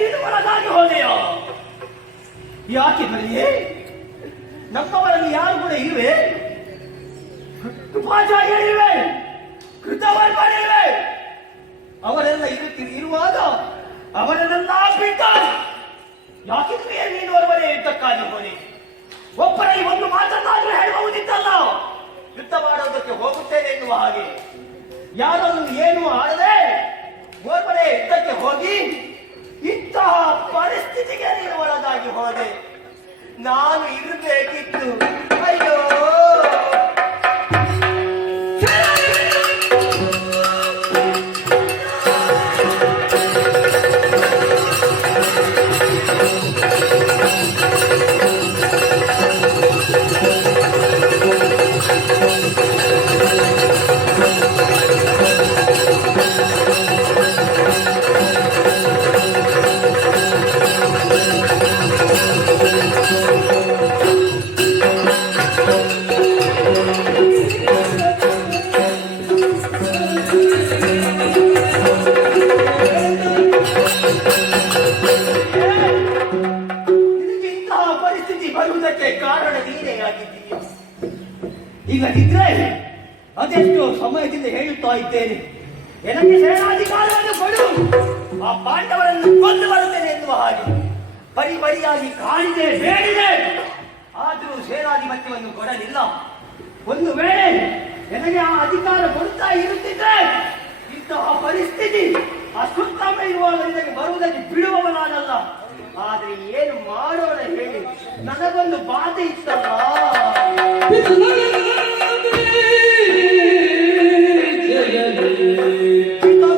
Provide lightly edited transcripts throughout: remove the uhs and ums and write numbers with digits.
ನೀನು ಒಳಗಾಗಿ ಹೋದೆಯೋ? ಯಾಕೆ ಬಳಿಯೇ ನಮ್ಮವರಲ್ಲಿ ಯಾರು ಕೂಡ ಇರುವೆ? ಕೃಪಾಚಾರ್ಯರಿವೆ, ಕೃತವರ್ಮರಿವೆ, ಅವರೆಲ್ಲ ಇರುವಾಗ ಅವರನ್ನೆಲ್ಲ ಬಿಟ್ಟ ಯಾಕಿದ್ರೆ ನೀನು ಅವರೇ ಯುದ್ಧಕ್ಕಾಗಿ ಹೋದೆ? ಒಬ್ಬರಲ್ಲಿ ಒಂದು ಮಾತನ್ನಾದ್ರೂ ಹೇಳಬಹುದಿತ್ತಲ್ಲ. ಯುದ್ಧ ಮಾಡೋದಕ್ಕೆ ಹೋಗುತ್ತೇನೆ ಎನ್ನುವ ಹಾಗೆ ಯಾರನ್ನು ಏನು ಆಡದೆ ಓರ್ವರೇ ಯುದ್ಧಕ್ಕೆ ಹೋಗಿ ಇಂತಹ ಪರಿಸ್ಥಿತಿಗೆ ನೀನು ಒಳಗಾಗಿ ಹೋದೆ. ನಾನು ಇರಬೇಕಿತ್ತು. ಅಯ್ಯೋ, ಕಾರಣ ನೀನೇ ಆಗಿದ್ದೀಯ. ಇಲ್ಲದಿದ್ರೆ ಅದೆಷ್ಟು ಸಮಯದಿಂದ ಹೇಳುತ್ತಾ ಇದ್ದೇನೆ, ನನಗೆ ಸೇನಾಧಿಕಾರವನ್ನು ಕೊಡು, ಆ ಪಾಂಡವರನ್ನು ಕೊಂದು ಬರುತ್ತೇನೆ ಎನ್ನುವ ಹಾಗೆ ಬರಿಯಾಗಿ ಕಾಣಿದೆ, ಬೇಡಿದೆ. ಆದರೂ ಸೇನಾಧಿಪತ್ಯವನ್ನು ಕೊಡಲಿಲ್ಲ. ಒಂದು ವೇಳೆ ನನಗೆ ಆ ಅಧಿಕಾರ ಕೊಡ್ತಾ ಇರುತ್ತಿದ್ರೆ ಇಂತಹ ಪರಿಸ್ಥಿತಿ ಅಸುತ್ತಮ ಇರುವಾಗ ನಿನಗೆ ಬರುವುದಕ್ಕೆ ಬಿಡುವವನಾನಲ್ಲ. ಆದ್ರೆ ಏನು ಮಾಡೋಣ ಹೇಳಿ, ನನಗೊಂದು ಬಾಧೆ ಇತ್ತಲ್ಲ.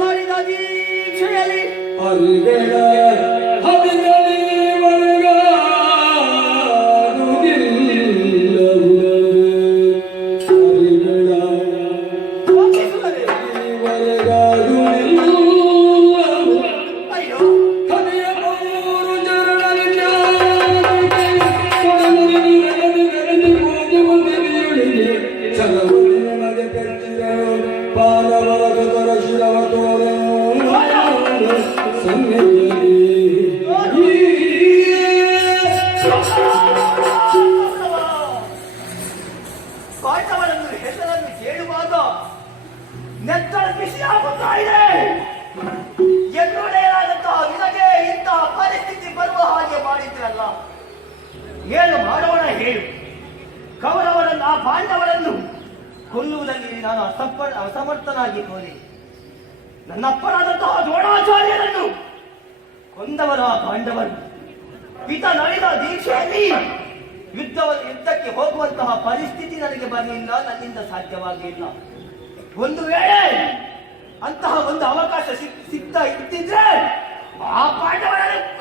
ಮಾಡಿದ ದೀಕ್ಷೆಯಲ್ಲಿ ಪಾಂಡವರನ್ನು ಹೆಸರನ್ನು ಕೇಳುವಾಗ ನೆತ್ತಳ ಬಿಸಿಯಾಗುತ್ತಾ ಇದೆ. ಎನ್ನುವುದೇನಾದಂತಹ ನಿನಗೆ ಇಂತಹ ಪರಿಸ್ಥಿತಿ ಬರುವ ಹಾಗೆ ಮಾಡಿದ್ರಲ್ಲ, ಏನು ಮಾಡೋಣ ಹೇಳು? ಕೌರವರನ್ನು, ಆ ಪಾಂಡವರನ್ನು ಕೊಲ್ಲುವುದರಲ್ಲಿ ನಾನು ಅಸಮರ್ಥನಾಗಿ ಹೋದೆ. ನನ್ನಪ್ಪನಾದಂತಹ ದ್ರೋಣಾಚಾರ್ಯರನ್ನು ಕೊಂದವರ ಆ ಪಾಂಡವರು ಪಿತ ನಡೆದ ದೀಕ್ಷೆಯಲ್ಲಿ ಯುದ್ಧಕ್ಕೆ ಹೋಗುವಂತಹ ಪರಿಸ್ಥಿತಿ ನನಗೆ ಬರಲಿಲ್ಲ, ನನ್ನಿಂದ ಸಾಧ್ಯವಾಗಲಿಲ್ಲ. ಒಂದು ವೇಳೆ ಅಂತಹ ಒಂದು ಅವಕಾಶ ಸಿಗ್ತಾ ಇದ್ದಿದ್ರೆ ಆ ಪಾಂಡವರನ್ನ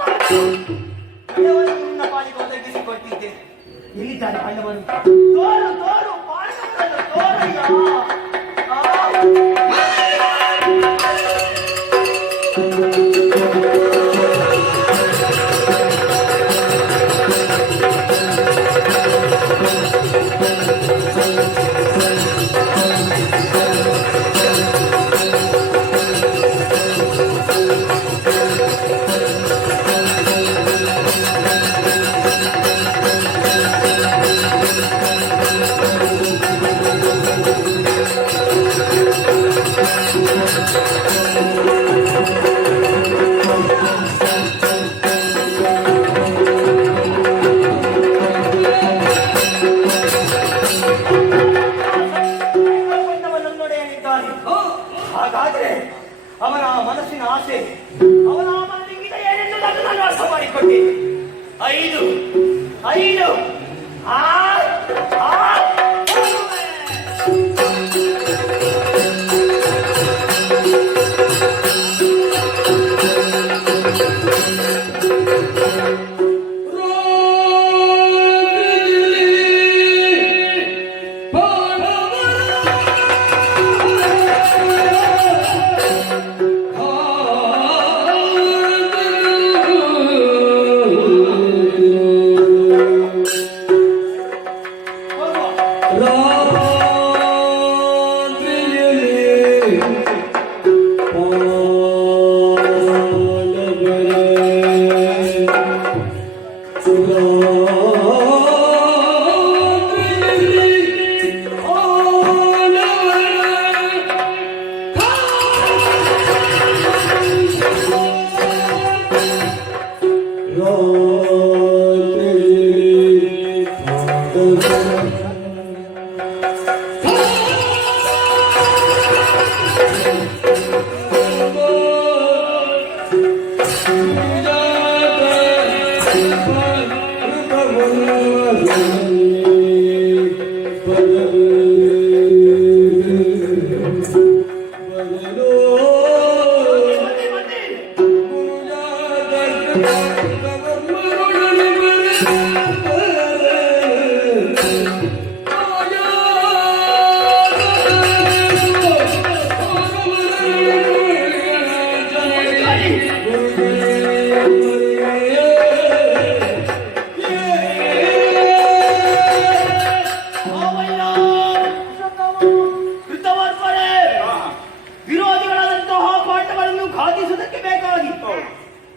ಪಾಲಿಗೆ ಒದಗಿಸಿಕೊಟ್ಟಿದ್ದೆ. ಎಲ್ಲಿದ್ದಾರೆ ಪಾಂಡವರು? ತೋರು ತೋರು ಪಾಂಡವರನ್ನು ತೋರಯ್ಯ. ಹಾಗಾದ್ರೆ ಅವನ ಮನಸ್ಸಿನ ಆಸೆ, ಅವನ ಮನಸ್ಸಿನ ಏನೆಂದು ನಾನು ಅರ್ಥ ಮಾಡಿಕೊಟ್ಟೆ. 5 5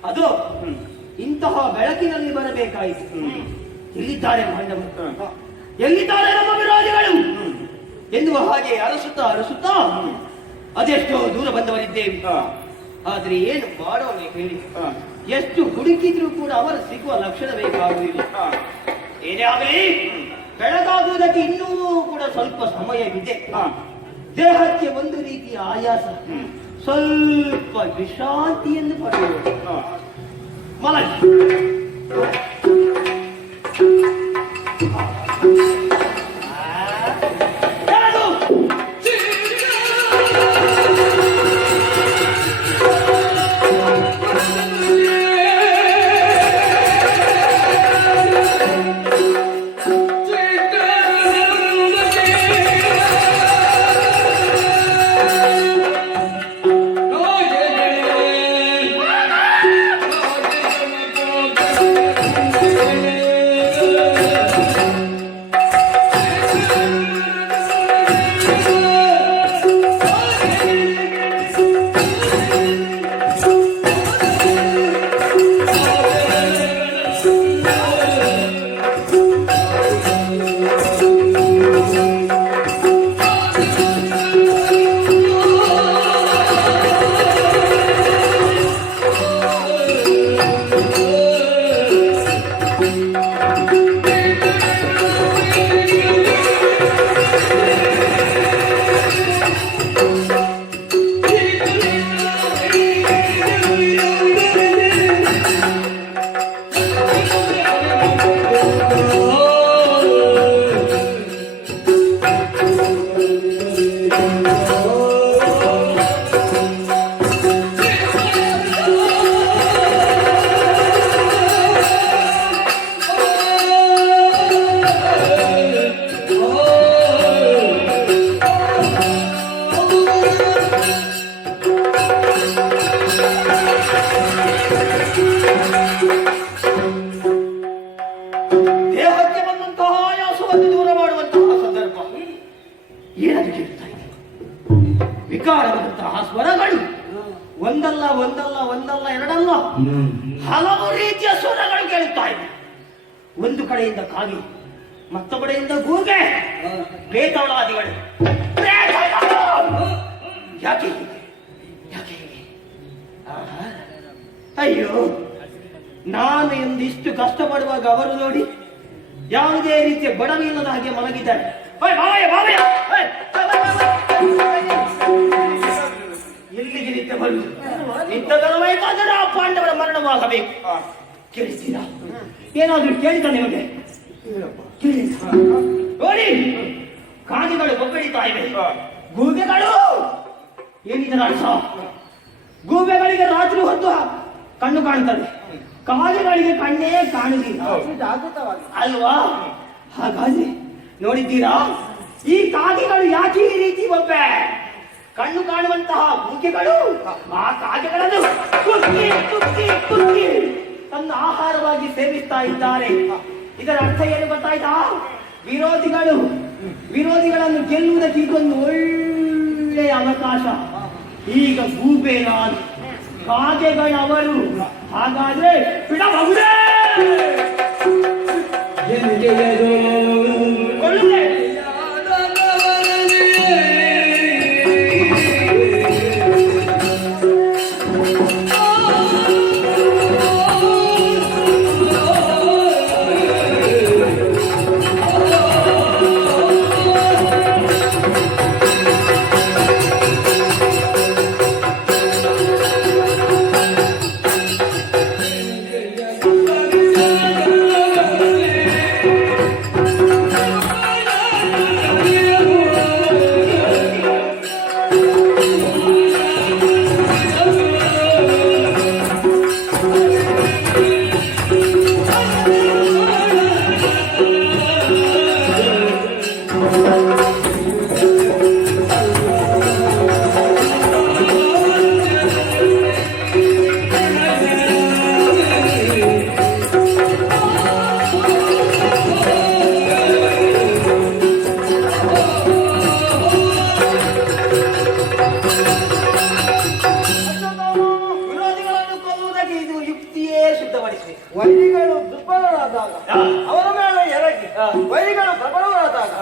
ಅದು ಇಂತಹ ಬೆಳಕಿನಲ್ಲಿ ಬರಬೇಕಾಯಿತು. ಎಲ್ಲಿದ್ದಾರೆ ಪಾಂಡವರು, ಎಲ್ಲಿದ್ದಾರೆ ನಮ್ಮ ವಿರೋಧಿಗಳು ಎನ್ನುವ ಹಾಗೆ ಅರಸುತ್ತಾ ಅರಸುತ್ತಾ ಅದೆಷ್ಟೋ ದೂರ ಬಂದವರಿದ್ದೇವೆ. ಆದ್ರೆ ಏನು ಮಾಡೋಣ ಹೇಳಿ, ಎಷ್ಟು ಹುಡುಕಿದ್ರೂ ಕೂಡ ಅವರು ಸಿಗುವ ಲಕ್ಷಣ ಬೇಕಾಗುವುದಿಲ್ಲ. ಏನೇ ಆಗಲಿ, ಬೆಳಗಾಗುವುದಕ್ಕೆ ಇನ್ನೂ ಕೂಡ ಸ್ವಲ್ಪ ಸಮಯವಿದೆ. ದೇಹಕ್ಕೆ ಒಂದು ರೀತಿಯ ಆಯಾಸ, ಸ್ವಲ್ಪ ವಿಶ್ರಾಂತಿಯನ್ನು ಪಡೆಯುವುದು. ಮಲಗಿ ವಿಕಾರವಾದಂತಹ ಸ್ವರಗಳು ಒಂದಲ್ಲ ಒಂದಲ್ಲ ಒಂದಲ್ಲ ಎರಡಲ್ಲ ಹಲವು ರೀತಿಯ ಸ್ವರಗಳು ಕೇಳುತ್ತಾ ಇವೆ. ಒಂದು ಕಡೆಯಿಂದ ಕಾಗಿ, ಮತ್ತೊಬ್ಬಡೆಯಿಂದ ಗೂಗೆ, ಬೇತಾಳಾದಿಗಳು. ಯಾಕೆ ಯಾಕೆ ಅಯ್ಯೋ, ನಾನು ಎಂದಿಷ್ಟು ಕಷ್ಟಪಡುವಾಗ ಅವರು ನೋಡಿ ಯಾವುದೇ ರೀತಿಯ ಬಡವಿ ಇಲ್ಲದ ಹಾಗೆ ಮಲಗಿದ್ದಾರೆ. ಎಲ್ಲಿಗೆ ನಿತ್ಯ ಬರುವುದು? ಇಂಥದರವಾಯಿತಾದರೆ ಆ ಪಾಂಡವರ ಮರಣವಾಗಬೇಕು. ಕೇಳಿಸ್ತೀರಾ? ಏನಾದ್ರೂ ಕೇಳಿತ ನಿಮಗೆ? ನೋಡಿ, ಕಾಗೆಗಳು ಬೊಬ್ಬಡಿತಾ ಇವೆ, ಗೂಬೆಗಳು ಏನಿದರ ಅರ್ಥ? ಗೂಬೆಗಳಿಗೆ ರಾತ್ರಿ ಹೊತ್ತು ಕಣ್ಣು ಕಾಣ್ತದೆ, ಕಾಗೆಗಳಿಗೆ ಕಣ್ಣೇ ಕಾಣುವುದಿಲ್ಲ ಅಲ್ವಾ? ಹಾಗಾಗಿ ನೋಡಿದ್ದೀರಾ, ಈ ಕಾಗೆಗಳು ಯಾಕೆ ಈ ರೀತಿ ಒಬ್ಬೆ ಕಣ್ಣು ಕಾಣುವಂತಹ ಮೂಕೆಗಳು ಆ ಕಾಗೆಗಳನ್ನು ಕುಕ್ಕಿ ಕುಕ್ಕಿ ಕುಕ್ಕಿ ತನ್ನ ಆಹಾರವಾಗಿ ಸೇವಿಸ್ತಾ ಇದ್ದಾರೆ. ಇದರ ಅರ್ಥ ಏನು ಗೊತ್ತಾಯ್ತಾ? ವಿರೋಧಿಗಳನ್ನು ಗೆಲ್ಲುವುದಕ್ಕೆ ಇದೊಂದು ಒಳ್ಳೆಯ ಅವಕಾಶ. ಈಗ ಗೂಬೆ ನಾನು, ಕಾಗೆಗಳವರು. ಹಾಗಾದ್ರೆ ಬಿಡಬಹುದೇ? ಅವರ ಮೇಲೆ ಎರಗಿ ವೈರಿಗಳು ಪ್ರಬಲವಾದಾಗ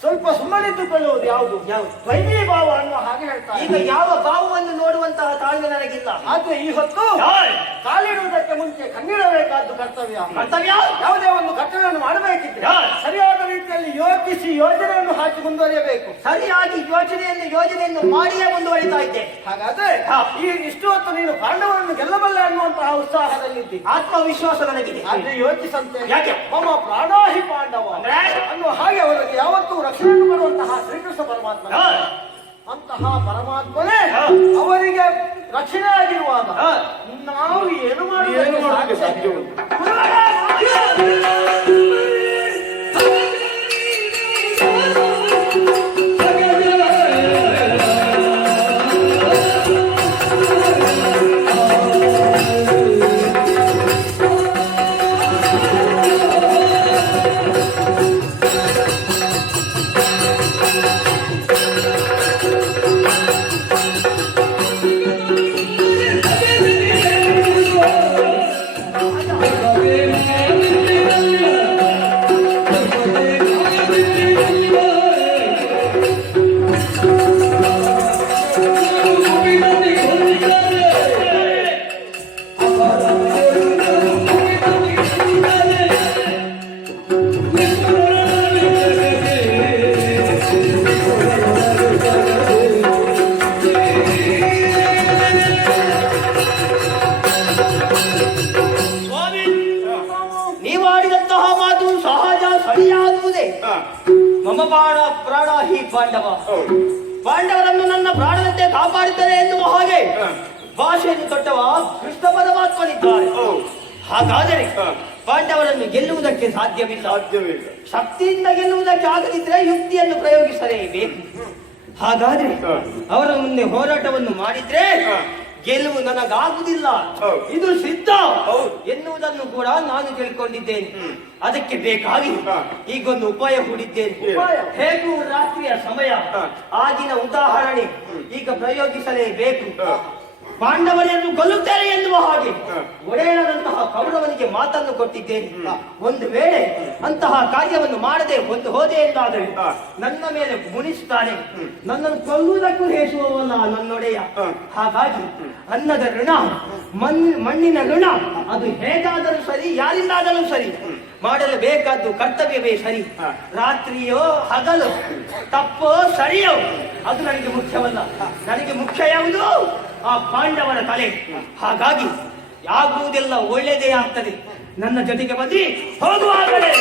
ಸ್ವಲ್ಪ ಸುಮ್ಮನಿದ್ದುಕೊಳ್ಳುವುದು ಯಾವುದು ವೈರಿ ಭಾವ ಅನ್ನುವ ಹಾಗೆ ಹೇಳ್ತಾರೆ. ಈಗ ಯಾವ ಭಾವವನ್ನು ನೋಡುವಂತಹ ತಾಳ್ಮೆ ನನಗಿಲ್ಲ. ಆದ್ರೆ ಈ ಹೊತ್ತು ಕಾಲಿಡುವುದಕ್ಕೆ ಮುಂಚೆ ಕಣ್ಣಿಡಬೇಕಾದ್ದು ಕರ್ತವ್ಯ. ಯಾವುದೇ ಒಂದು ಕರ್ತವ್ಯವನ್ನು ಮಾಡಬೇಕಿದ್ರೆ ಸರಿಯಾದ ರೀತಿಯಲ್ಲಿ ಯೋಚಿಸಿ ಯೋಜನೆಯನ್ನು ಹಾಕಿ ಮುಂದುವರಿಯಬೇಕು. ಸರಿಯಾಗಿ ಯೋಜನೆಯನ್ನು ಮಾಡಿಯೇ ಮುಂದುವರಿತಾ ಇದ್ದೆ. ಹಾಗಾದ್ರೆ ಈ ಇಷ್ಟು ಹೊತ್ತು ನೀನು ಪಾಂಡವರನ್ನು ಗೆಲ್ಲಬಲ್ಲ ಅನ್ನುವಂತಹ ಉತ್ಸಾಹದಲ್ಲಿದ್ದಿ, ಆತ್ಮವಿಶ್ವಾಸ ನನಗಿದೆ. ಆದ್ರೆ ಯೋಚಿಸಂತೆ ಯಾಕೆ ಮಮ ಪ್ರಾಣಾಹಿ ಪಾಂಡವ ಅನ್ನುವ ಹಾಗೆ ಅವರಿಗೆ ಯಾವತ್ತೂ ರಕ್ಷಣೆಯನ್ನು ಕೊಡುವಂತಹ ಶ್ರೀಕೃಷ್ಣ ಪರಮಾತ್ಮ, ಅಂತಹ ಪರಮಾತ್ಮನೇ ಅವರಿಗೆ ರಕ್ಷಣೆ ಆಗಿರುವಾಗ ನಾವು ಏನು ಮಾಡುವುದಕ್ಕೆ ಸಾಧ್ಯವಿಲ್ಲ. ಮಮ ಪ್ರಾಣ ಹಿ ಪಾಂಡವ, ಪಾಂಡವರನ್ನು ನನ್ನ ಪ್ರಾಣದಂತೆ ಕಾಪಾಡಿದ್ದಾರೆ ಎನ್ನುವ ಹಾಗೆ ಭಾಷೆಯನ್ನು ತೊಟ್ಟವ ಕೃಷ್ಣ ಪರಮಾತ್ಮನಿದ್ದಾರೆ. ಹಾಗಾದರೆ ಪಾಂಡವರನ್ನು ಗೆಲ್ಲುವುದಕ್ಕೆ ಸಾಧ್ಯವಿಲ್ಲ. ಶಕ್ತಿಯಿಂದ ಗೆಲ್ಲುವುದಕ್ಕೆ ಆಗದಿದ್ದರೆ ಯುಕ್ತಿಯನ್ನು ಪ್ರಯೋಗಿಸಲೇಬೇಕು. ಹಾಗಾದ್ರೆ ಅವರ ಮುಂದೆ ಹೋರಾಟವನ್ನು ಮಾಡಿದ್ರೆ ಗೆಲುವು ನನಗಾಗುವುದಿಲ್ಲ, ಇದು ಸಿದ್ಧ ಎನ್ನುವುದನ್ನು ಕೂಡ ನಾನು ತಿಳ್ಕೊಂಡಿದ್ದೇನೆ. ಅದಕ್ಕೆ ಬೇಕಾಗಿ ಈಗೊಂದು ಉಪಾಯ ಹೂಡಿದ್ದೇನೆ. ಹೇಗೂ ರಾತ್ರಿಯ ಸಮಯ, ಆಗಿನ ಉದಾಹರಣೆ ಈಗ ಪ್ರಯೋಗಿಸಲೇಬೇಕು. ಪಾಂಡವರನ್ನು ಕೊಲ್ಲುತ್ತೇನೆ ಎನ್ನುವ ಹಾಗೆ ಒಡೆಯನಂತಹ ಕೌರವನಿಗೆ ಮಾತನ್ನು ಕೊಟ್ಟಿದ್ದೇನೆ. ಒಂದು ವೇಳೆ ಅಂತಹ ಕಾರ್ಯವನ್ನು ಮಾಡದೆ ಒಂದು ಹೋದೆ ಎಂದಾದರೆ ನನ್ನ ಮೇಲೆ ಮುನಿಸುತ್ತಾನೆ, ನನ್ನನ್ನು ಕೊಲ್ಲುವುದಕ್ಕೂ ಹೇಸುವವಲ್ಲ ನನ್ನೊಡೆಯ. ಹಾಗಾಗಿ ಅನ್ನದ ಋಣ, ಮಣ್ಣಿನ ಋಣ, ಅದು ಹೇಗಾದರೂ ಸರಿ, ಯಾರಿಂದಾದರೂ ಸರಿ, ಮಾಡಲು ಬೇಕಾದ್ದು ಕರ್ತವ್ಯವೇ ಸರಿ. ರಾತ್ರಿಯೋ ಹಗಲು, ತಪ್ಪೋ ಸರಿಯೋ, ಅದು ನನಗೆ ಮುಖ್ಯವಲ್ಲ. ನನಗೆ ಮುಖ್ಯ ಯಾವುದು? ಆ ಪಾಂಡವರ ತಲೆ. ಹಾಗಾಗಿ ಆಗುವುದೆಲ್ಲ ಒಳ್ಳೆಯದೇ ಆಗ್ತದೆ. ನನ್ನ ಜೊತೆಗೆ ಬಂದು ಹೋಗುವಾಗಲೇ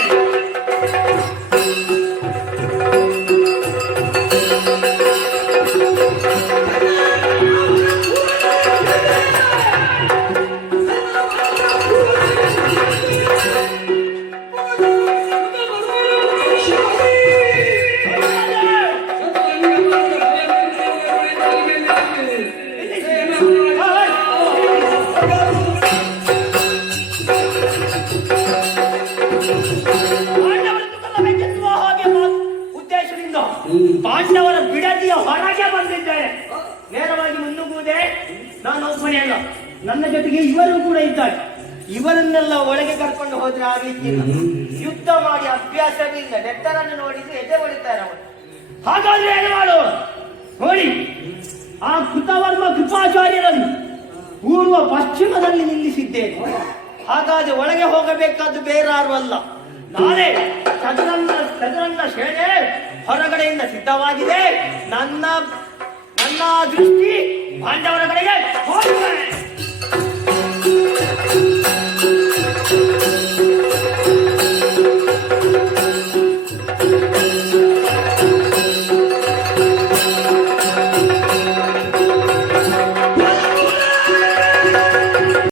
ಪಾಂಡವರ ಬಿಡದಿಯ ಹೊರಗೆ ಬಂದಿದ್ದೇನೆ. ನೇರವಾಗಿ ಮುನ್ನುಗ್ಗುವುದೇ ನಾನು ಒಬ್ಬನೇ ಅಲ್ಲ, ನನ್ನ ಜೊತೆಗೆ ಇವರು ಕೂಡ ಇದ್ದಾರೆ. ಇವರನ್ನೆಲ್ಲ ಒಳಗೆ ಕರ್ಕೊಂಡು ಹೋದ್ರೆ ಆಗ್ಲಿಕ್ಕಿಲ್ಲ. ಯುದ್ಧ ಮಾಡಿ ಅಭ್ಯಾಸವಿಲ್ಲ, ನೆತ್ತರನ್ನು ನೋಡಿದ್ರೆ ಎದೆ ಹೊಡಿತಾರೆ ಅವರು. ಹಾಗಾದ್ರೆ ಏನು ಮಾಡು ನೋಡಿ, ಆ ಕೃತವರ್ಮ ಕೃಪಾಚಾರ್ಯರನ್ನು ಪೂರ್ವ ಪಶ್ಚಿಮದಲ್ಲಿ ನಿಲ್ಲಿಸಿದ್ದೇನೆ. ಹಾಗಾದ್ರೆ ಒಳಗೆ ಹೋಗಬೇಕಾದ್ದು ಬೇರಾರು ಅಲ್ಲ, ನಾನೇ. ಚದುರಂಗ ಸೇನೆ ಹೊರಗಡೆಯಿಂದ ಸಿದ್ಧವಾಗಿದೆ. ನನ್ನ ದೃಷ್ಟಿ ಪಾಂಡವರ ಕಡೆಗೆ ಹೋಗುತ್ತದೆ.